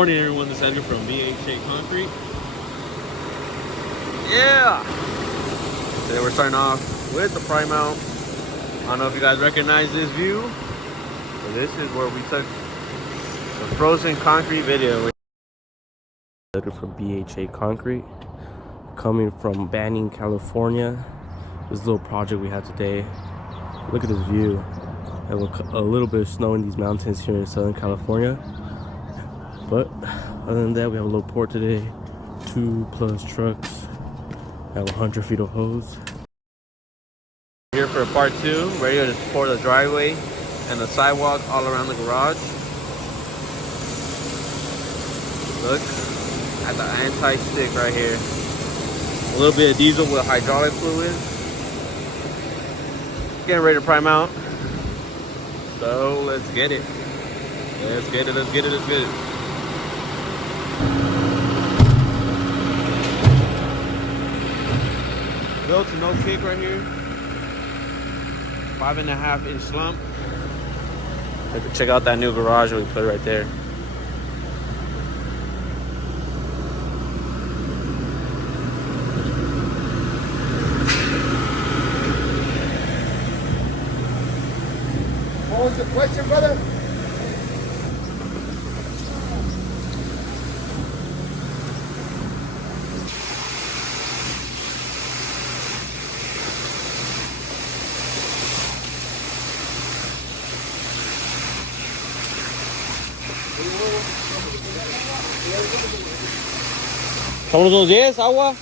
morning, everyone. This is Andrew from BH8 Concrete. Yeah! Today we're starting off with the pry mount. I don't know if you guys recognize this view, but this is where we took the frozen concrete video. Andrew from BH8 Concrete, coming from Banning, California. This little project we had today. Look at this view. We have a little bit of snow in these mountains here in Southern California. But other than that, we have a little port today. 2+ trucks. We have 100 feet of hose. Here for part 2, ready to pour the driveway and the sidewalk all around the garage. Look at the anti-stick right here. A little bit of diesel with hydraulic fluid. Getting ready to prime out. So let's get it. Let's get it, let's get it, let's get it. Built to no kick right here. 5.5 inch slump. Check out that new garage we put right there. What was the question, brother? ¿Somos unos 10, agua?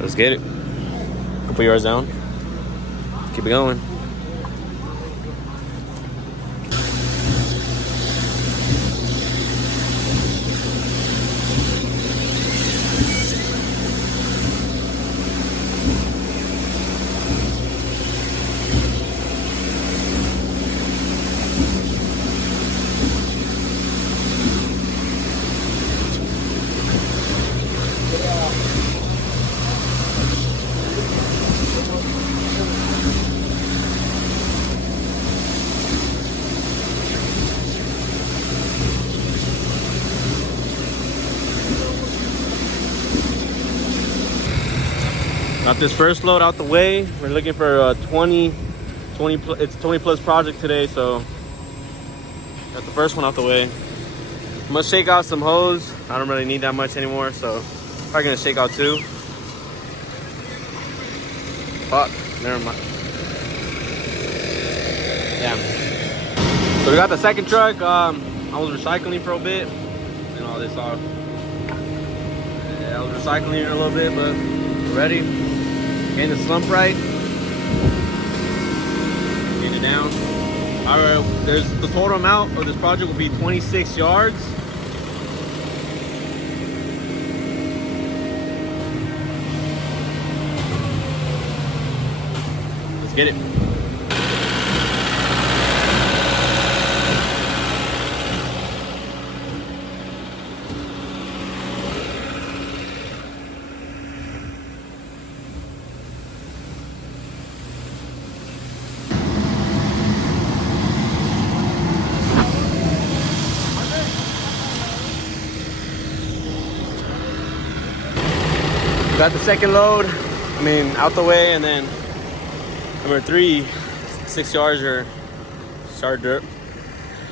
Let's get it. Go put yours down. Keep it going. Got this first load out the way. We're looking for a 20 plus project today, so got the first one out the way. I'm gonna shake out some hose. I don't really need that much anymore, so probably gonna shake out 2. Fuck, never mind. Damn. So we got the second truck. I was recycling for a bit and all this off. Yeah, I was recycling it a little bit, but we're ready. Getting the slump right. Getting it down. Alright, there's the total amount of this project will be 26 yards. Let's get it. Got the second load, out the way, and then number 3, 6 yards or start dirt.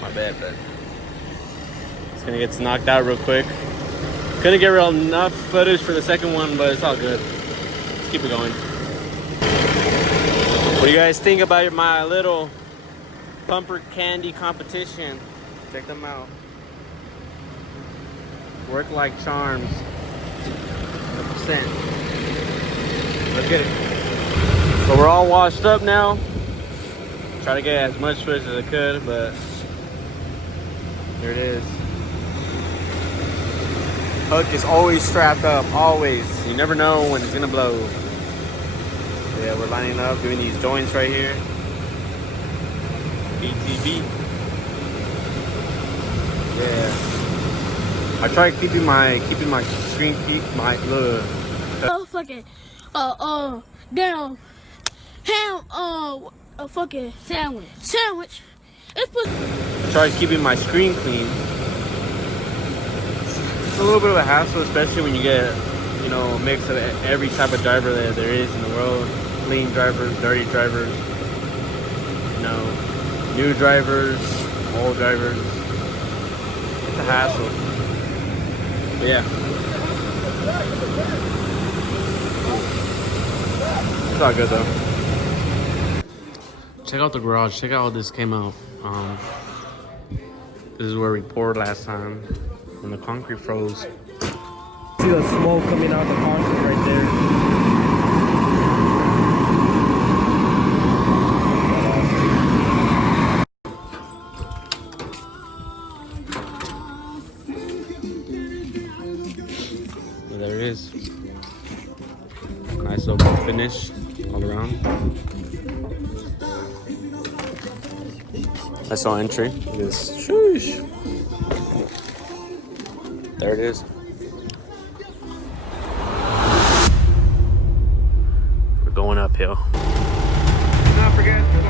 My bad, but it's gonna get knocked out real quick. Couldn't get enough footage for the second one, but it's all good. Let's keep it going. What do you guys think about my little bumper candy competition? Check them out. Work like charms. 100%. Let's get it. So we're all washed up now. Try to get as much footage as I could, but here it is. Hook is always strapped up, always. You never know when it's gonna blow. Yeah, we're lining up, doing these joints right here. BTB. Yeah. I try keeping my screen my look. Oh fucking damn ham a fucking sandwich. It's put I try keeping my screen clean. It's a little bit of a hassle, especially when you get, you know, a mix of every type of driver that there is in the world. Clean drivers, dirty drivers, you know, new drivers, old drivers. It's a hassle. But yeah. It's all good though. Check out the garage. Check out how this came out. This is where we poured last time when the concrete froze. See the smoke coming out of the concrete right there. Well, there it is. Nice little finish all around. Nice little entry. This. Shoosh. There it is. We're going uphill. Do not forget to